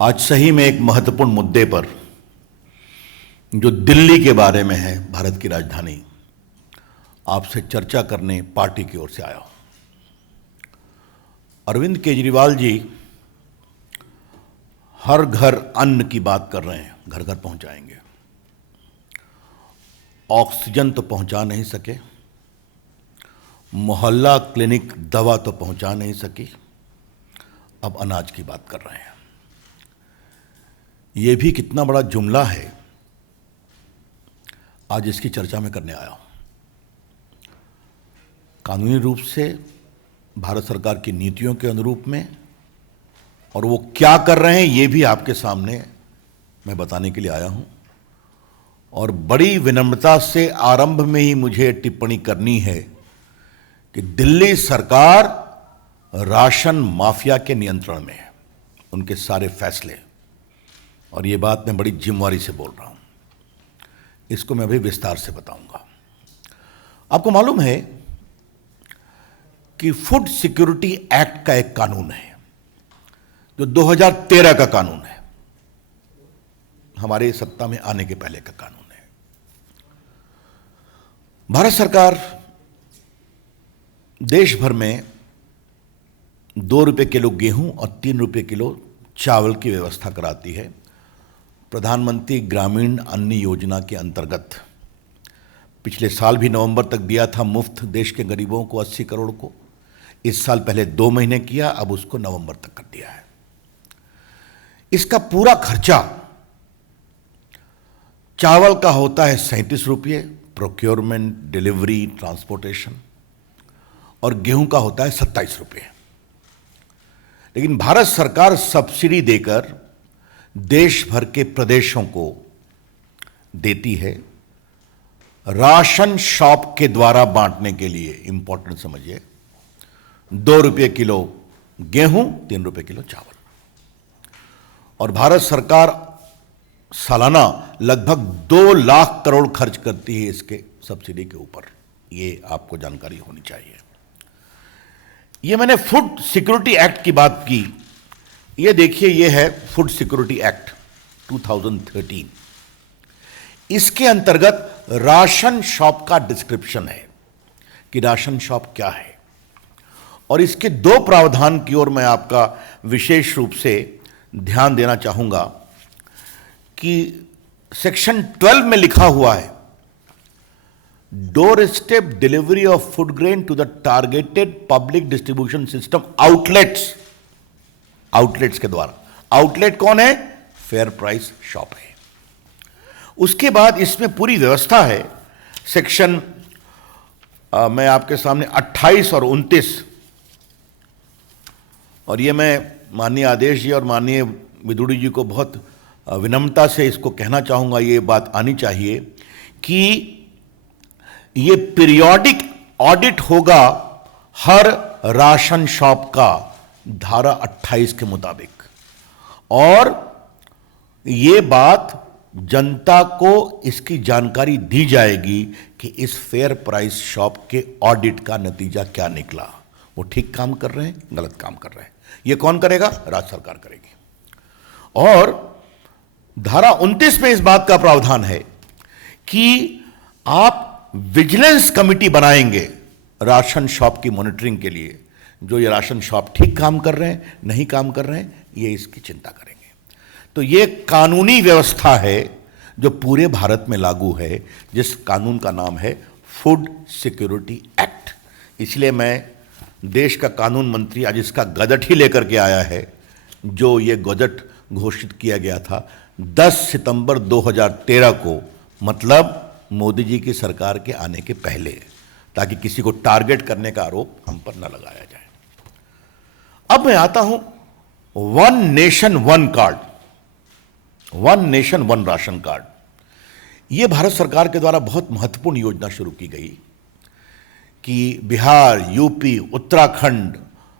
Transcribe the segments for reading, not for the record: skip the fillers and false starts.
आज सही में एक महत्वपूर्ण मुद्दे पर जो दिल्ली के बारे में है, भारत की राजधानी, आपसे चर्चा करने पार्टी की ओर से आया हूं। अरविंद केजरीवाल जी हर घर अन्न की बात कर रहे हैं, घर घर पहुंचाएंगे। ऑक्सीजन तो पहुंचा नहीं सके, मोहल्ला क्लिनिक दवा तो पहुंचा नहीं सकी, अब अनाज की बात कर रहे हैं। यह भी कितना बड़ा जुमला है, आज इसकी चर्चा में करने आया हूं। कानूनी रूप से भारत सरकार की नीतियों के अनुरूप में, और वो क्या कर रहे हैं ये भी आपके सामने मैं बताने के लिए आया हूं। और बड़ी विनम्रता से आरंभ में ही मुझे टिप्पणी करनी है कि दिल्ली सरकार राशन माफिया के नियंत्रण में है, उनके सारे फैसले, और ये बात मैं बड़ी जिम्मेवारी से बोल रहा हूं। इसको मैं अभी विस्तार से बताऊंगा। आपको मालूम है कि फूड सिक्योरिटी एक्ट का एक कानून है जो 2013 का कानून है, हमारे सत्ता में आने के पहले का कानून है। भारत सरकार देश भर में 2 रुपये किलो गेहूं और 3 रुपये किलो चावल की व्यवस्था कराती है। प्रधानमंत्री ग्रामीण अन्न योजना के अंतर्गत पिछले साल भी नवंबर तक दिया था मुफ्त देश के गरीबों को 80 करोड़ को। इस साल पहले 2 महीने किया, अब उसको नवंबर तक कर दिया है। इसका पूरा खर्चा चावल का होता है 37 रुपये, प्रोक्योरमेंट, डिलीवरी, ट्रांसपोर्टेशन, और गेहूं का होता है 27 रुपये। लेकिन भारत सरकार सब्सिडी देकर देश भर के प्रदेशों को देती है राशन शॉप के द्वारा बांटने के लिए। इंपॉर्टेंट समझिए, 2 रुपये किलो गेहूं, 3 रुपये किलो चावल। और भारत सरकार सालाना लगभग 2 लाख करोड़ खर्च करती है इसके सब्सिडी के ऊपर। ये आपको जानकारी होनी चाहिए। ये मैंने फूड सिक्योरिटी एक्ट की बात की। ये देखिए, ये है फूड सिक्योरिटी एक्ट 2013। इसके अंतर्गत राशन शॉप का डिस्क्रिप्शन है कि राशन शॉप क्या है, और इसके 2 प्रावधान की ओर मैं आपका विशेष रूप से ध्यान देना चाहूंगा कि सेक्शन 12 में लिखा हुआ है, door step delivery of food grain to the targeted public distribution system outlets. Outlets के द्वारा। आउटलेट कौन है? फेयर प्राइस शॉप है। उसके बाद इसमें पूरी व्यवस्था है। सेक्शन मैं आपके सामने 28 और 29, और ये मैं माननीय आदेश जी और माननीय विदुड़ी जी को बहुत विनम्रता से इसको कहना चाहूंगा, ये बात आनी चाहिए कि ये पीरियोडिक ऑडिट होगा हर राशन शॉप का, धारा 28 के मुताबिक। और ये बात जनता को इसकी जानकारी दी जाएगी कि इस फेयर प्राइस शॉप के ऑडिट का नतीजा क्या निकला। वो ठीक काम कर रहे हैं, गलत काम कर रहे हैं, ये कौन करेगा? राज्य सरकार करेगी। और धारा 29 में इस बात का प्रावधान है कि आप विजिलेंस कमिटी बनाएंगे राशन शॉप की मॉनिटरिंग के लिए। जो ये राशन शॉप ठीक काम कर रहे हैं, नहीं काम कर रहे हैं, ये इसकी चिंता करेंगे। तो ये कानूनी व्यवस्था है जो पूरे भारत में लागू है, जिस कानून का नाम है फूड सिक्योरिटी एक्ट। इसलिए मैं देश का कानून मंत्री आज इसका गजट ही लेकर के आया है, जो ये गजट घोषित किया गया था 10 सितंबर 2013 को, मतलब मोदी जी की सरकार के आने के पहले, ताकि किसी को टारगेट करने का आरोप हम पर न लगाया जाए। अब मैं आता हूं one nation one card, one nation one ration card. यह भारत सरकार के द्वारा बहुत महत्वपूर्ण योजना शुरू की गई कि बिहार, यूपी, उत्तराखंड,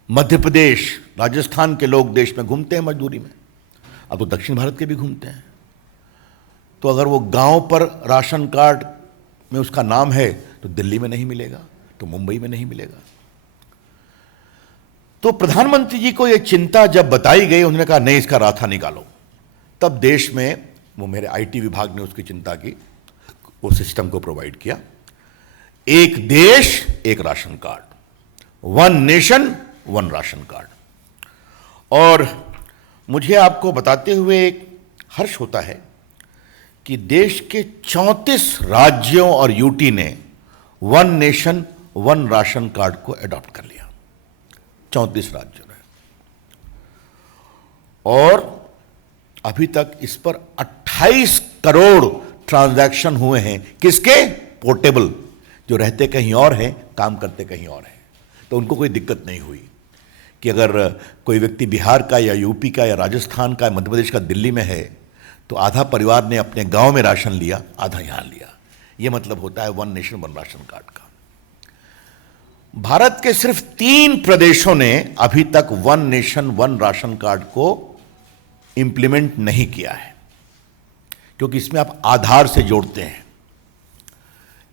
मध्य प्रदेश, राजस्थान के लोग देश में घूमते हैं मजदूरी में, अब तो दक्षिण भारत के भी घूमते हैं। तो अगर वो गांव पर राशन कार्ड में उसका नाम है तो दिल्ली में नहीं मिलेगा, तो मुंबई में नहीं मिलेगा। तो प्रधानमंत्री जी को यह चिंता जब बताई गई, उन्होंने कहा नहीं, इसका रास्ता निकालो। तब देश में वो मेरे आईटी विभाग ने उसकी चिंता की, वो सिस्टम को प्रोवाइड किया। एक देश एक ration card, one nation one ration card. और मुझे आपको बताते हुए एक हर्ष होता है कि देश के 34 राज्यों और यूटी ने one nation one ration card को अडॉप्ट कर लिया। 34 राज्यों ने। और अभी तक इस पर 28 करोड़ ट्रांजैक्शन हुए हैं। किसके? पोर्टेबल, जो रहते कहीं और हैं, काम करते कहीं और हैं। तो उनको कोई दिक्कत नहीं हुई कि अगर कोई व्यक्ति बिहार का या यूपी का या राजस्थान का, मध्य प्रदेश का, दिल्ली में है, तो आधा परिवार ने अपने गांव में राशन लिया, आधा यहां लिया। यह मतलब होता है one nation one ration card का। भारत के सिर्फ 3 प्रदेशों ने अभी तक one nation one ration card को इंप्लीमेंट नहीं किया है, क्योंकि इसमें आप आधार से जोड़ते हैं।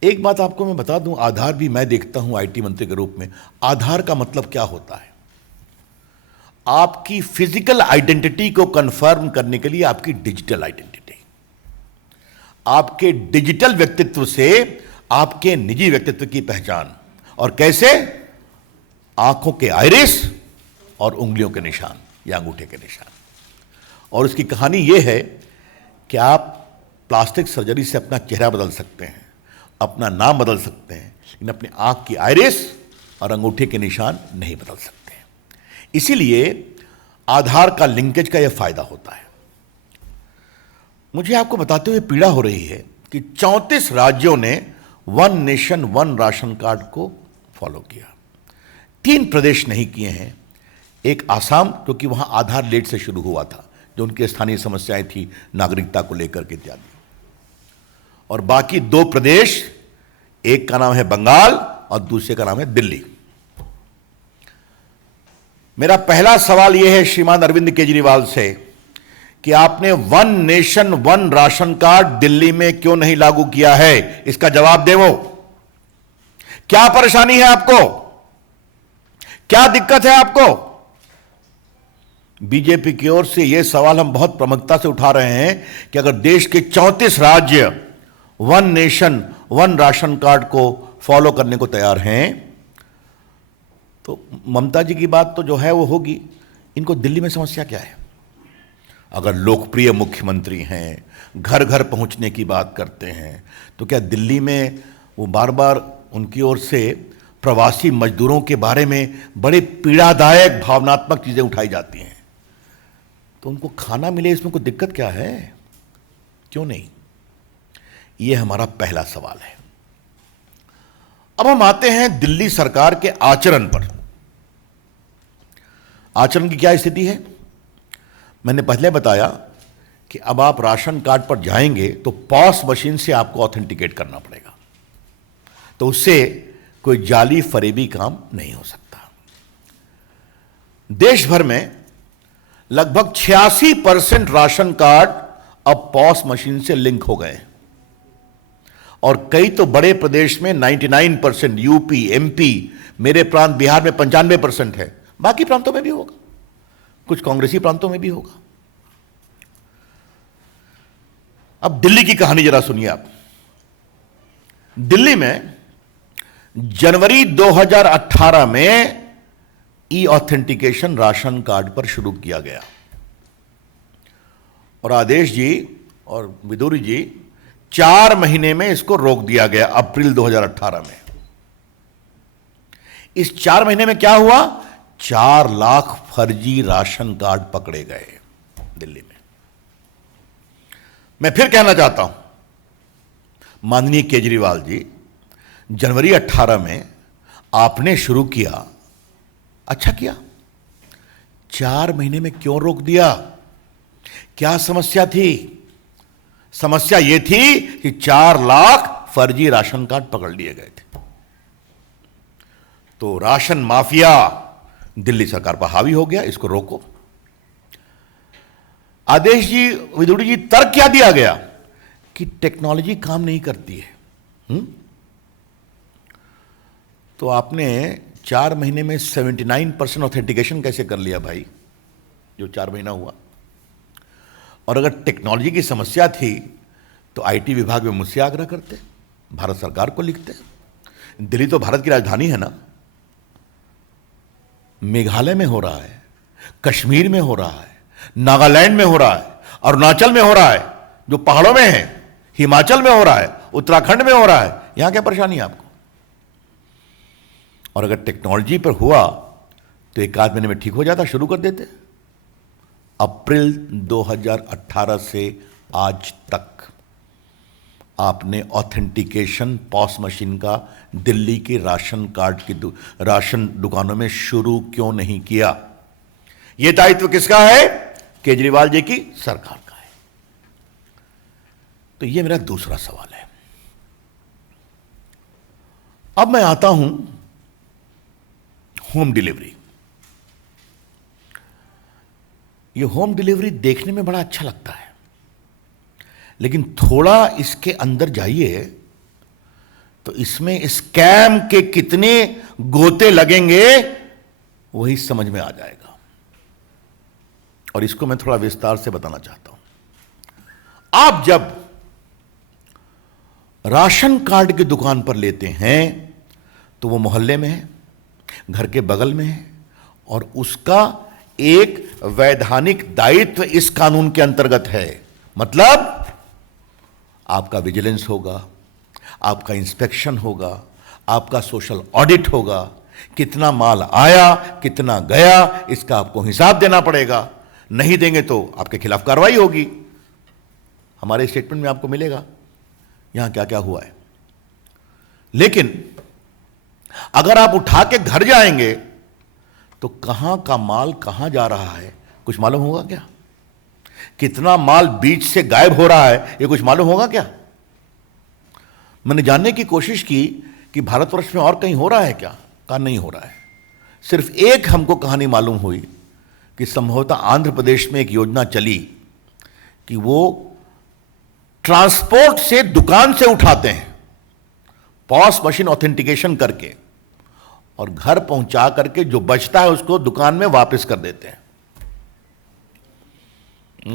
एक बात आपको मैं बता दूं, आधार भी मैं देखता हूं आईटी मंत्री के रूप में। आधार का मतलब क्या होता है? आपकी फिजिकल आइडेंटिटी को कंफर्म करने के लिए आपकी डिजिटल आइडेंटिटी, आपके डिजिटल व्यक्तित्व से आपके निजी व्यक्तित्व की पहचान। और कैसे? आंखों के आइरिस और उंगलियों के निशान या अंगूठे के निशान। और इसकी कहानी यह है कि आप प्लास्टिक सर्जरी से अपना चेहरा बदल सकते हैं, अपना नाम बदल सकते हैं, लेकिन अपनी आंख की आइरिस और अंगूठे के निशान नहीं बदल सकते। इसीलिए आधार का लिंकेज का यह फायदा होता है। मुझे आपको बताते हुए पीड़ा हो रही है कि 34 राज्यों ने one nation one ration card को फॉलो किया। 3 प्रदेश नहीं किए हैं। एक आसाम, क्योंकि वहां आधार लेट से शुरू हुआ था, जो उनकी स्थानीय समस्याएं थी नागरिकता को लेकर के इत्यादि। और बाकी 2 प्रदेश, एक का नाम है बंगाल और दूसरे का नाम है दिल्ली। मेरा पहला सवाल यह है श्रीमान अरविंद केजरीवाल से कि आपने one nation one ration card Delhi में क्यों नहीं लागू किया है? इसका जवाब देवो। क्या परेशानी है आपको? क्या दिक्कत है आपको? बीजेपी की ओर से यह सवाल हम बहुत प्रमुखता से उठा रहे हैं कि अगर देश के 34 राज्य one nation one ration card को फॉलो करने को तैयार हैं, तो ममता जी की बात तो जो है वो होगी। इनको दिल्ली में समस्या क्या है? अगर लोकप्रिय मुख्यमंत्री हैं, घर घर पहुंचने की बात करते हैं, तो क्या दिल्ली में वो बार बार उनकी ओर से प्रवासी मजदूरों के बारे में बड़े पीड़ादायक भावनात्मक चीजें उठाई जाती हैं? तो उनको खाना मिले, इसमें कोई दिक्कत क्या है? क्यों नहीं? ये हमारा पहला सवाल है। अब हम आते हैं दिल्ली सरकार के आचरण पर। आचरण की क्या स्थिति है? मैंने पहले बताया कि अब आप राशन कार्ड पर जाएंगे तो पॉस मशीन से आपको ऑथेंटिकेट करना पड़ेगा, तो उससे कोई जाली फरेबी काम नहीं हो सकता। देश भर में लगभग 86% राशन कार्ड अब पॉस मशीन से लिंक हो गए, और कई तो बड़े प्रदेश में 99%, यूपी, एमपी, मेरे प्रांत बिहार में 95% है। बाकी प्रांतों में भी होगा, कुछ कांग्रेसी प्रांतों में भी होगा। अब दिल्ली की कहानी जरा सुनिए आप। दिल्ली में जनवरी 2018 में ई ऑथेंटिकेशन राशन कार्ड पर शुरू किया गया, और आदेश जी और विदुरी जी 4 महीने में इसको रोक दिया गया, अप्रैल 2018 में। इस 4 महीने में क्या हुआ? 4 लाख फर्जी राशन कार्ड पकड़े गए दिल्ली में। मैं फिर कहना चाहता हूं, माननीय केजरीवाल जी, जनवरी 18 में आपने शुरू किया, अच्छा किया। 4 महीने में क्यों रोक दिया? क्या समस्या थी? समस्या यह थी कि 4 लाख फर्जी राशन कार्ड पकड़ लिए गए थे। तो राशन माफिया दिल्ली सरकार पर हावी हो गया, इसको रोको। आदेश जी, विदुड़ी जी, तर्क क्या दिया गया कि टेक्नोलॉजी काम नहीं करती है। तो आपने 4 महीने में 79% ऑथेंटिकेशन कैसे कर लिया भाई, जो 4 महीना हुआ? और अगर टेक्नोलॉजी की समस्या थी तो आईटी विभाग में मुझसे आग्रह करते, भारत सरकार को लिखते। दिल्ली तो भारत की राजधानी है ना। मेघालय में हो रहा है, कश्मीर में हो रहा है, नागालैंड में हो रहा है, अरुणाचल में हो रहा है, जो पहाड़ों में है, हिमाचल में हो रहा है, उत्तराखंड में हो रहा है। यहां क्या परेशानी है आपको? और अगर टेक्नोलॉजी पर हुआ तो एक आध महीने में ठीक हो जाता, शुरू कर देते। अप्रैल 2018 से आज तक आपने ऑथेंटिकेशन पॉस मशीन का दिल्ली के राशन कार्ड की राशन दुकानों में शुरू क्यों नहीं किया? यह दायित्व किसका है? केजरीवाल जी की सरकार का है। तो यह मेरा दूसरा सवाल है। अब मैं आता हूं होम डिलीवरी। यह होम डिलीवरी देखने में बड़ा अच्छा लगता है, लेकिन थोड़ा इसके अंदर जाइए तो इसमें स्कैम के कितने गोते लगेंगे वही समझ में आ जाएगा। और इसको मैं थोड़ा विस्तार से बताना चाहता हूं। आप जब राशन कार्ड की दुकान पर लेते हैं तो वो मोहल्ले में है, घर के बगल में है, और उसका एक वैधानिक दायित्व इस कानून के अंतर्गत है। मतलब आपका विजिलेंस होगा, आपका इंस्पेक्शन होगा, आपका सोशल ऑडिट होगा, कितना माल आया, कितना गया, इसका आपको हिसाब देना पड़ेगा। नहीं देंगे तो आपके खिलाफ कार्रवाई होगी। हमारे स्टेटमेंट में आपको मिलेगा यहां क्या क्या हुआ है। लेकिन अगर आप उठा के घर जाएंगे तो कहां का माल कहां जा रहा है कुछ मालूम होगा क्या? कितना माल बीच से गायब हो रहा है यह कुछ मालूम होगा क्या? मैंने जानने की कोशिश की कि भारतवर्ष में और कहीं हो रहा है क्या? कहा नहीं हो रहा है। सिर्फ एक हमको कहानी मालूम हुई कि संभवतः आंध्र प्रदेश में एक योजना चली कि वो ट्रांसपोर्ट से दुकान से उठाते हैं, पॉस मशीन ऑथेंटिकेशन करके, और घर पहुंचा करके जो बचता है उसको दुकान में वापस कर देते हैं।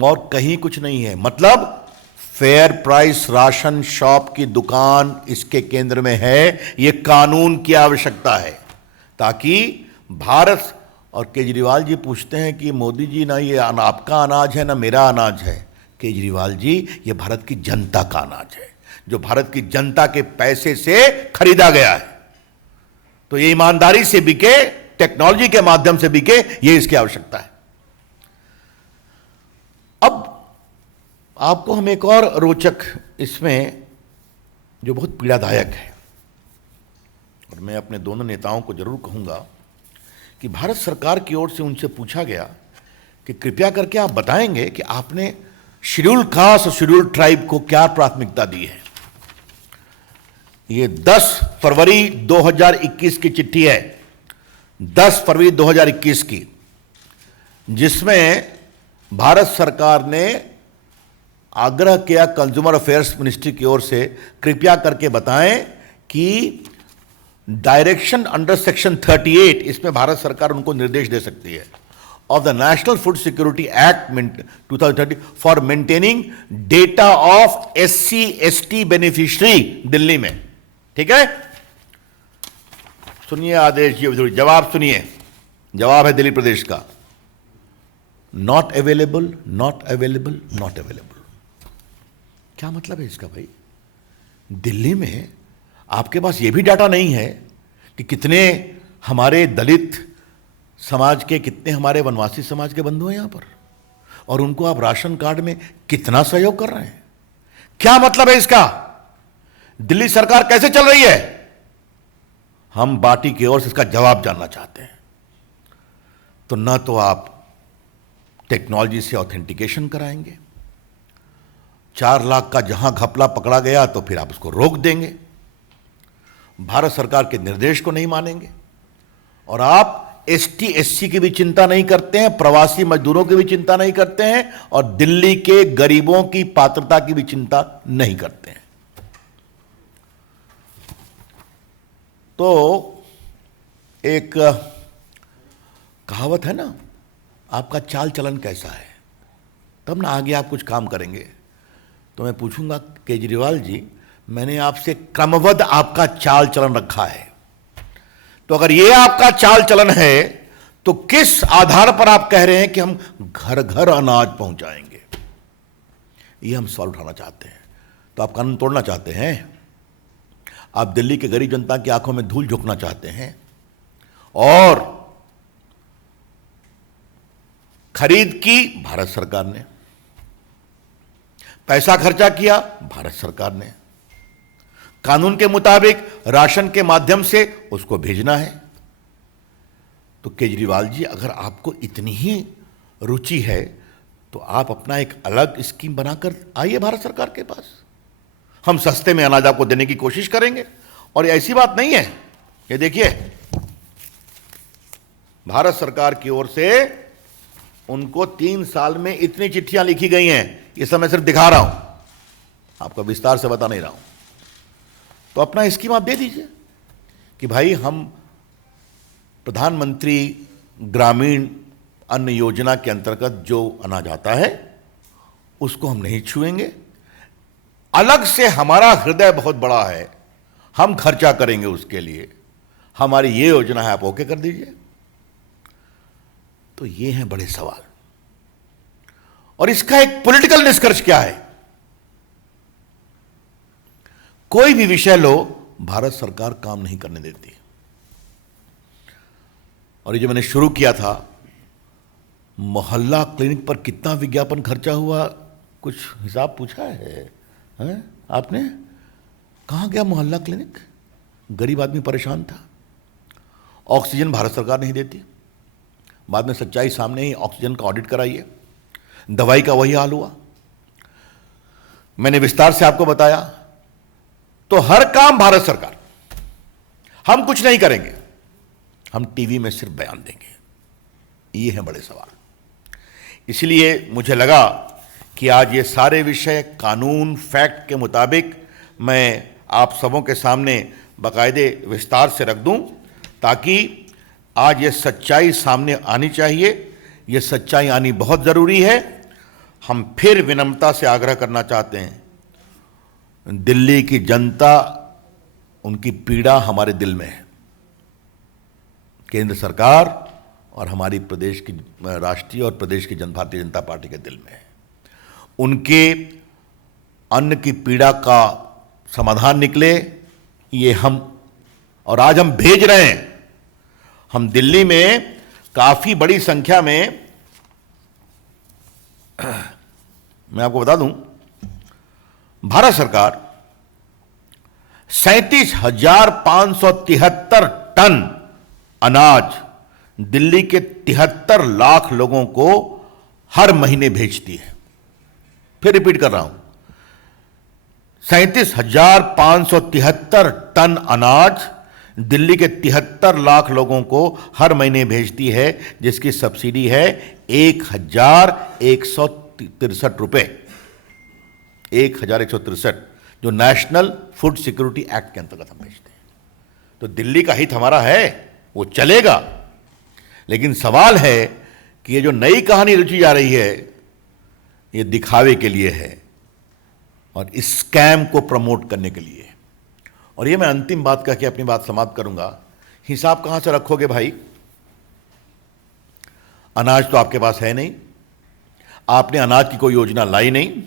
और कहीं कुछ नहीं है। मतलब फेयर प्राइस राशन शॉप की दुकान इसके केंद्र में है। यह कानून की आवश्यकता है ताकि भारत, और केजरीवाल जी पूछते हैं कि मोदी जी ना ये आपका अनाज है ना मेरा अनाज है। केजरीवाल जी ये भारत की जनता का अनाज है जो भारत की जनता के पैसे से खरीदा गया है। तो ये ईमानदारी से बिके, टेक्नोलॉजी के माध्यम से बिके, ये इसकी आवश्यकता है। अब आपको हम एक और रोचक इसमें जो बहुत पीड़ादायक है, और मैं अपने दोनों नेताओं को जरूर कहूंगा कि भारत सरकार की ओर से उनसे पूछा गया कि कृपया करके आप बताएंगे कि आपने शेड्यूल्ड कास्ट और शेड्यूल्ड ट्राइब को क्या प्राथमिकता दी है। ये 10 फरवरी 2021 की चिट्ठी है, 10 फरवरी 2021 की, जिसमें भारत सरकार ने आग्रह किया कंज्यूमर अफेयर्स मिनिस्ट्री की ओर से, कृपया करके बताएं कि डायरेक्शन अंडर सेक्शन 38, इसमें भारत सरकार उनको निर्देश दे सकती है, of the national food security act 2030 for maintaining data of SC ST beneficiary Delhi में। ठीक है, सुनिए आदेश जी, जवाब सुनिए। जवाब है दिल्ली प्रदेश का, not available, not available, not available. क्या मतलब है इसका भाई? दिल्ली में आपके पास यह भी डाटा नहीं है कि कितने हमारे दलित समाज के, कितने हमारे वनवासी समाज के बंधु हैं यहां पर, और उनको आप राशन कार्ड में कितना सहयोग कर रहे हैं? क्या मतलब है इसका? दिल्ली सरकार कैसे चल रही है? हम पार्टी की ओर से इसका जवाब जानना चाहते हैं। तो ना तो आप टेक्नोलॉजी से ऑथेंटिकेशन कराएंगे, 4 लाख का जहां घपला पकड़ा गया तो फिर आप उसको रोक देंगे, भारत सरकार के निर्देश को नहीं मानेंगे, और आप ST SC की भी चिंता नहीं करते हैं, प्रवासी मजदूरों की भी चिंता नहीं करते हैं, और दिल्ली के गरीबों की पात्रता की भी चिंता नहीं करते हैं। तो एक कहावत है ना, आपका चाल चलन कैसा है? तब ना आगे आप कुछ काम करेंगे। तो मैं पूछूंगा केजरीवाल जी, मैंने आपसे क्रमबद्ध आपका चाल चलन रखा है, तो अगर ये आपका चाल चलन है तो किस आधार पर आप कह रहे हैं कि हम घर घर अनाज पहुंचाएंगे? ये हम सवाल उठाना चाहते हैं। तो आप कानून तोड़ना चाहते हैं, आप दिल्ली के गरीब जनता की आंखों में धूल झोंकना चाहते हैं, और खरीद की भारत सरकार ने, पैसा खर्चा किया भारत सरकार ने, कानून के मुताबिक राशन के माध्यम से उसको भेजना है। तो केजरीवाल जी, अगर आपको इतनी ही रुचि है तो आप अपना एक अलग स्कीम बनाकर आइए भारत सरकार के पास, हम सस्ते में अनाज आपको देने की कोशिश करेंगे। और ये ऐसी बात नहीं है, ये देखिए भारत सरकार की ओर से उनको 3 साल में इतनी चिट्ठियां लिखी गई हैं, ये सब मैं सिर्फ दिखा रहा हूं, आपको विस्तार से बता नहीं रहा हूं। तो अपना स्कीम आप दे दीजिए कि भाई हम प्रधानमंत्री ग्रामीण अन्न योजना के अंतर्गत जो अनाज आता है उसको हम नहीं छुएंगे, अलग से हमारा हृदय बहुत बड़ा है, हम खर्चा करेंगे उसके लिए, हमारी ये योजना है, आप ओके कर दीजिए। तो ये हैं बड़े सवाल। और इसका एक पॉलिटिकल निष्कर्ष क्या है? कोई भी विषय लो, भारत सरकार काम नहीं करने देती। और ये जो मैंने शुरू किया था, मोहल्ला क्लिनिक पर कितना विज्ञापन खर्चा हुआ, कुछ हिसाब पूछा है आपने? कहां गया मोहल्ला क्लिनिक? गरीब आदमी परेशान था। ऑक्सीजन भारत सरकार नहीं देती, बाद में सच्चाई सामने ही, ऑक्सीजन का ऑडिट कराइए, दवाई का वही हाल हुआ, मैंने विस्तार से आपको बताया। तो हर काम भारत सरकार, हम कुछ नहीं करेंगे, हम टीवी में सिर्फ बयान देंगे। ये हैं बड़े सवाल। इसलिए मुझे लगा कि आज ये सारे विषय कानून फैक्ट के मुताबिक मैं आप सबों के सामने बाकायदे विस्तार से रख दूं, ताकि आज ये सच्चाई सामने आनी चाहिए। ये सच्चाई आनी बहुत ज़रूरी है। हम फिर विनम्रता से आग्रह करना चाहते हैं, दिल्ली की जनता, उनकी पीड़ा हमारे दिल में है, केंद्र सरकार और हमारी प्रदेश की राष्ट्रीय और प्रदेश की भारतीय जनता पार्टी के दिल में है। उनके अन्न की पीड़ा का समाधान निकले, ये हम, और आज हम भेज रहे हैं। हम दिल्ली में काफी बड़ी संख्या में, मैं आपको बता दूं, भारत सरकार 37,573 टन अनाज दिल्ली के 73 लाख लोगों को हर महीने भेजती है। फिर रिपीट कर रहा हूं, 37,573 टन अनाज दिल्ली के 73 लाख लोगों को हर महीने भेजती है, जिसकी सब्सिडी है 1,163 रुपए, 1,163, जो नेशनल फूड सिक्योरिटी एक्ट के अंतर्गत हम भेजते हैं। तो दिल्ली का हित हमारा है, वो चलेगा। लेकिन सवाल है कि ये जो नई कहानी रची जा रही है, ये दिखावे के लिए है और इस स्कैम को प्रमोट करने के लिए। और ये मैं अंतिम बात कह के अपनी बात समाप्त करूंगा। हिसाब कहां से रखोगे भाई? अनाज तो आपके पास है नहीं, आपने अनाज की कोई योजना लाई नहीं,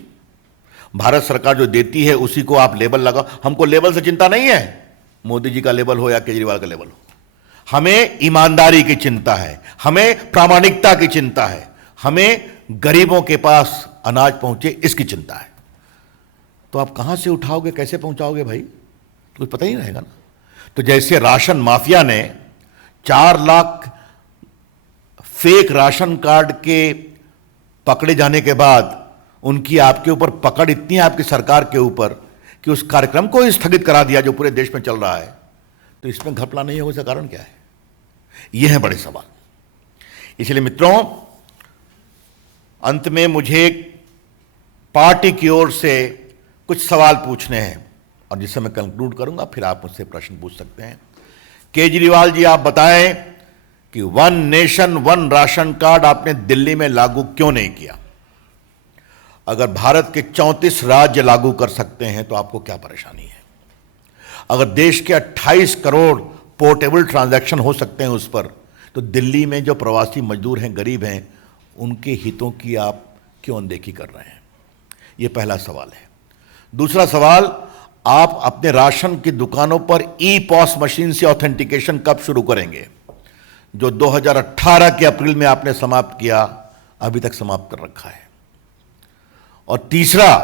भारत सरकार जो देती है उसी को आप लेबल लगाओ। हमको लेबल से चिंता नहीं है, मोदी जी का लेबल हो या केजरीवाल का लेबल हो, हमें ईमानदारी की चिंता है, हमें प्रामाणिकता की चिंता है, हमें गरीबों के पास अनाज पहुंचे इसकी चिंता है। तो आप कहां से उठाओगे, कैसे पहुंचाओगे भाई? तो कुछ पता ही नहीं रहेगा ना। तो जैसे राशन माफिया ने 4 लाख फेक राशन कार्ड के पकड़े जाने के बाद उनकी आपके ऊपर पकड़ इतनी है, आपकी सरकार के ऊपर, कि उस कार्यक्रम को स्थगित करा दिया जो पूरे देश में चल रहा है। तो इसमें घपला नहीं होगा, इसका कारण क्या है? यह है बड़े सवाल। इसलिए मित्रों, अंत में मुझे पार्टी की ओर से कुछ सवाल पूछने हैं और जिससे मैं कंक्लूड करूंगा, फिर आप मुझसे प्रश्न पूछ सकते हैं। केजरीवाल जी, आप बताएं कि 1 नेशन 1 राशन कार्ड आपने दिल्ली में लागू क्यों नहीं किया? अगर भारत के 34 राज्य लागू कर सकते हैं तो आपको क्या परेशानी है? अगर देश के 28 करोड़ पोर्टेबल ट्रांजैक्शन हो सकते हैं उस पर, तो दिल्ली में जो प्रवासी मजदूर हैं, गरीब हैं, उनके हितों की आप क्यों अनदेखी कर रहे हैं? ये पहला सवाल है। दूसरा सवाल, आप अपने राशन की दुकानों पर ई पॉस मशीन से ऑथेंटिकेशन कब शुरू करेंगे? जो 2018 के अप्रैल में आपने समाप्त किया, अभी तक समाप्त कर रखा है। और तीसरा,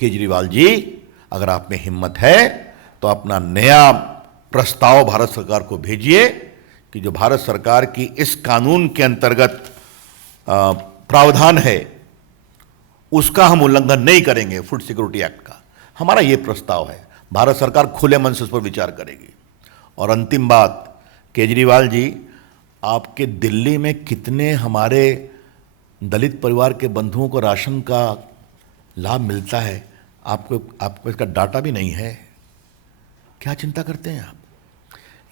केजरीवाल जी, अगर आप में हिम्मत है तो अपना नया प्रस्ताव भारत सरकार को भेजिए कि जो भारत सरकार की इस कानून के अंतर्गत प्रावधान है उसका हम उल्लंघन नहीं करेंगे, फूड सिक्योरिटी एक्ट का। हमारा यह प्रस्ताव है, भारत सरकार खुले मन से उस पर विचार करेगी। और अंतिम बात, केजरीवाल जी, आपके दिल्ली में कितने हमारे दलित परिवार के बंधुओं को राशन का लाभ मिलता है, आपको इसका डाटा भी नहीं है। क्या चिंता करते हैं आप?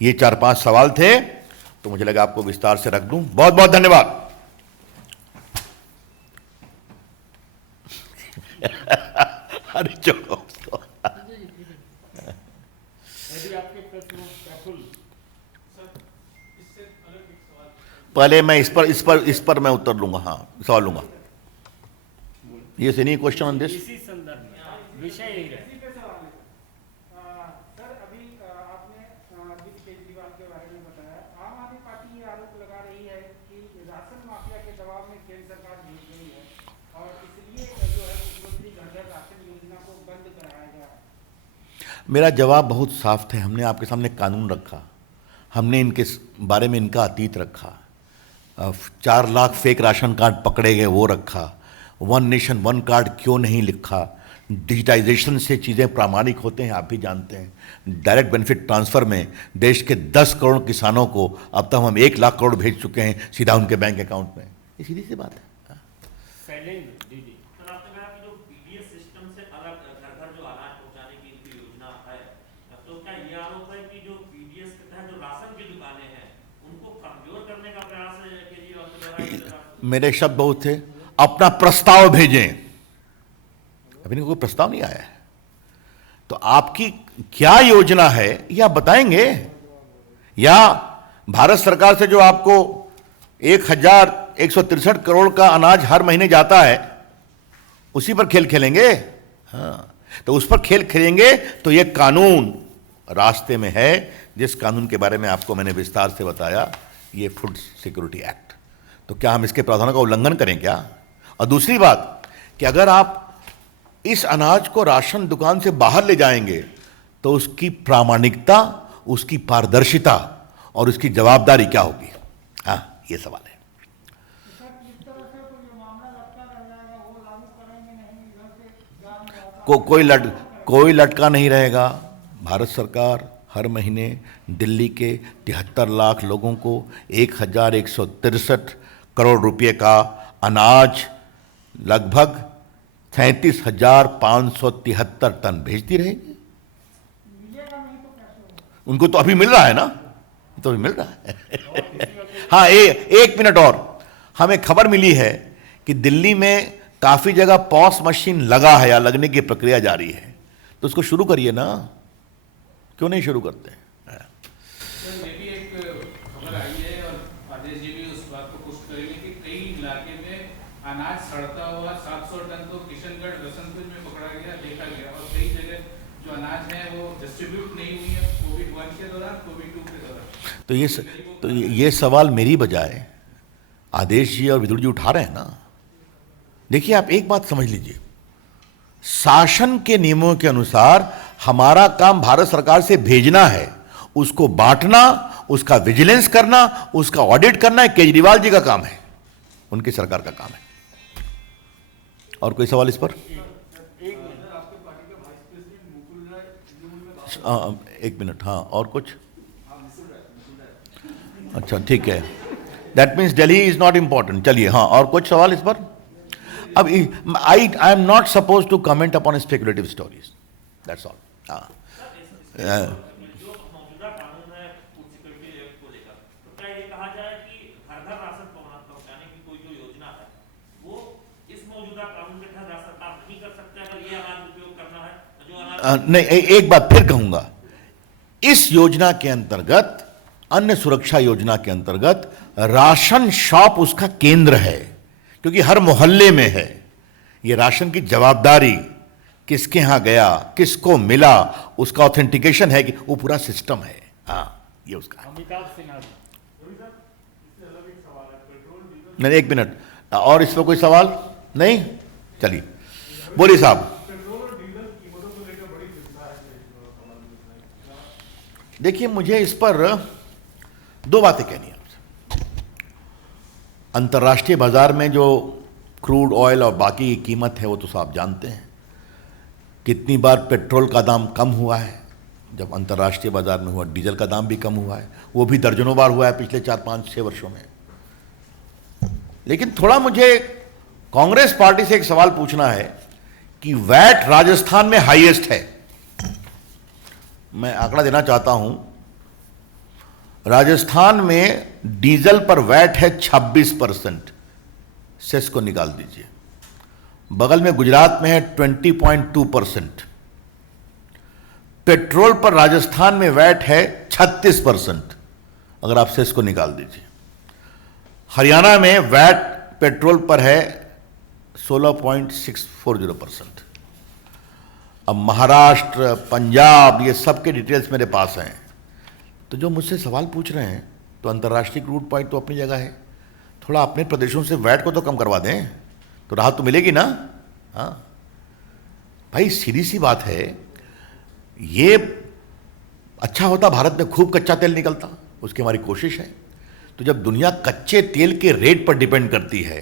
ये 4-5 सवाल थे, तो मुझे लगा आपको विस्तार से रख दूं। बहुत बहुत धन्यवाद। अरे छोड़ो उसको। पहले मैं इस पर मैं उत्तर लूंगा। हाँ, सवाल लूंगा। ये एनी क्वेश्चन ऑन दिस? इसी संदर्भ में विषय यही है। सर, अभी आपने अरविंद केजरीवाल के बारे में बताया। आम आदमी पार्टी ये आरोप लगा रही है कि राशन माफिया के दबाव में केंद्र सरकार जुट गई है और इसलिए जो है मुख्यमंत्री घर घर राशन योजना को बंद कराया गया है। मेरा जवाब बहुत साफ है। हमने आपके सामने कानून रखा, हमने इनके बारे में इनका अतीत रखा, 4 लाख फेक राशन कार्ड पकड़े गए वो रखा, 1 नेशन 1 कार्ड क्यों नहीं लिखा, डिजिटाइजेशन से चीज़ें प्रामाणिक होते हैं, आप भी जानते हैं। डायरेक्ट बेनिफिट ट्रांसफ़र में देश के 10 करोड़ किसानों को अब तक हम 1 लाख करोड़ भेज चुके हैं सीधा उनके बैंक अकाउंट में। ये सीधी सी बात है। शैलेंद्र जी, सर, आपने कहा कि जो पीडीएस सिस्टम से अलग घर घर जो अनाज पहुंचाने की इनकी योजना है, तो क्या ये आरोप है कि जो पीडीएस के तहत जो राशन की दुकानें हैं उनको कमजोर करने का प्रयास है केजरीवाल के द्वारा? मेरे शब्द बहुत थे, अपना प्रस्ताव भेजें। अभी कोई प्रस्ताव नहीं आया है, तो आपकी क्या योजना है यह आप बताएंगे? या भारत सरकार से जो आपको 1163 करोड़ का अनाज हर महीने जाता है उसी पर खेल खेलेंगे? हाँ, तो उस पर खेल खेलेंगे तो यह कानून रास्ते में है, जिस कानून के बारे में आपको मैंने विस्तार से बताया, ये फूड सिक्योरिटी एक्ट। तो क्या हम इसके प्रावधानों का उल्लंघन करें क्या? और दूसरी बात कि अगर आप इस अनाज को राशन दुकान से बाहर ले जाएंगे तो उसकी प्रामाणिकता, उसकी पारदर्शिता और उसकी जवाबदारी क्या होगी? हाँ, ये सवाल है। कोई लटका नहीं रहेगा। भारत सरकार हर महीने दिल्ली के 73 लाख लोगों को 1163 करोड़ रुपए का अनाज, लगभग 37,573 टन भेजती रहेगी। उनको तो अभी मिल रहा है ना, तो अभी मिल रहा है। हाँ, एक मिनट और, हमें खबर मिली है कि दिल्ली में काफी जगह पॉस मशीन लगा है या लगने की प्रक्रिया जारी है, तो उसको शुरू करिए ना, क्यों नहीं शुरू करते? सर, ये भी एक खबर आई है और आदेश जी भी उस बात को पुष्ट करेंगे कि कई इलाके में अनाज सड़ता हुआ 700 टन तो किशनगढ़ रसनपुर में पकड़ा गया, देखा गया। और कई जगह जो अनाज है वो डिस्ट्रीब्यूट नहीं हुई है कोविड-1 के दौरान, कोविड-2 के दौरान। तो ये सवाल मेरी बजाय आदेश जी और विदुर जी उठा रहे हैं ना। देखिए, आप एक बात समझ लीजिए, शासन के नियमों के अनुसार हमारा काम भारत सरकार से भेजना है, उसको बांटना, उसका विजिलेंस करना, उसका ऑडिट करना है केजरीवाल जी का काम है, उनकी सरकार का काम है। और कोई सवाल इस पर? एक मिनट। हाँ, और कुछ? अच्छा, ठीक है, that means Delhi is not important. चलिए, हाँ, और कुछ सवाल इस पर? अब I am not suppose to comment upon speculative stories, that's all. हाँ, जो मौजूदा कानून है फूड सिक्योरिटी एक्ट को लेकर, तो क्या ये कहा जाए कि घर घर राशन पहुंचाने की कोई जो योजना है वो इस मौजूदा कानून के नहीं, एक बात फिर कहूंगा, इस योजना के अंतर्गत, अन्न सुरक्षा योजना के अंतर्गत राशन शॉप उसका केंद्र है, क्योंकि हर मोहल्ले में है। ये राशन की जवाबदारी, किसके यहां गया, किसको मिला, उसका ऑथेंटिकेशन है कि वो पूरा सिस्टम है। हाँ, ये उसका है। अमिताभ सिन्हा। नहीं, एक मिनट, और इस पर कोई सवाल नहीं? चलिए बोलिए साहब। देखिए, मुझे इस पर दो बातें कहनी है आपसे। अंतर्राष्ट्रीय बाजार में जो क्रूड ऑयल और बाकी की कीमत है वो तो सब आप जानते हैं। कितनी बार पेट्रोल का दाम कम हुआ है, जब अंतर्राष्ट्रीय बाजार में हुआ, डीजल का दाम भी कम हुआ है, वो भी दर्जनों बार हुआ है पिछले 4, 5, 6 वर्षों में। लेकिन थोड़ा मुझे कांग्रेस पार्टी से एक सवाल पूछना है कि वैट राजस्थान में हाईएस्ट है। मैं आंकड़ा देना चाहता हूं, राजस्थान में डीजल पर वैट है 26%, सेस को निकाल दीजिए। बगल में गुजरात में है 20.2%। पेट्रोल पर राजस्थान में वैट है 36%, अगर आप सेस को निकाल दीजिए। हरियाणा में वैट पेट्रोल पर है 16.640%। अब महाराष्ट्र, पंजाब, ये सब के डिटेल्स मेरे पास हैं। तो जो मुझसे सवाल पूछ रहे हैं, तो अंतर्राष्ट्रीय क्रूड पॉइंट तो अपनी जगह है, थोड़ा अपने प्रदेशों से वैट को तो कम करवा दें, तो राहत तो मिलेगी ना। हाँ भाई, सीधी सी बात है। ये अच्छा होता भारत में खूब कच्चा तेल निकलता, उसकी हमारी कोशिश है। तो जब दुनिया कच्चे तेल के रेट पर डिपेंड करती है,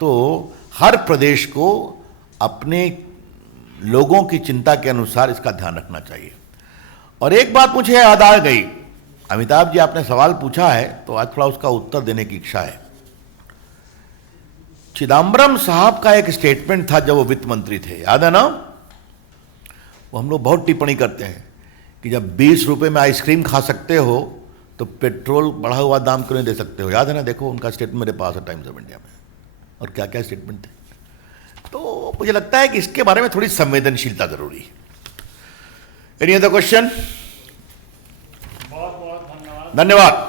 तो हर प्रदेश को अपने लोगों की चिंता के अनुसार इसका ध्यान रखना चाहिए। और एक बात मुझे याद आ गई, अमिताभ जी आपने सवाल पूछा है तो आज थोड़ा उसका उत्तर देने की इच्छा है। चिदम्बरम साहब का एक स्टेटमेंट था जब वो वित्त मंत्री थे, याद है ना? वो हम लोग बहुत टिप्पणी करते हैं कि जब 20 रुपए में आइसक्रीम खा सकते हो तो पेट्रोल बढ़ा हुआ दाम क्यों नहीं दे सकते हो? याद है ना? देखो उनका स्टेटमेंट मेरे पास है टाइम्स ऑफ इंडिया में, और क्या क्या स्टेटमेंट थे। तो मुझे लगता है कि इसके बारे में थोड़ी संवेदनशीलता जरूरी है। Any other question? बहुत बहुत धन्यवाद। धन्यवाद।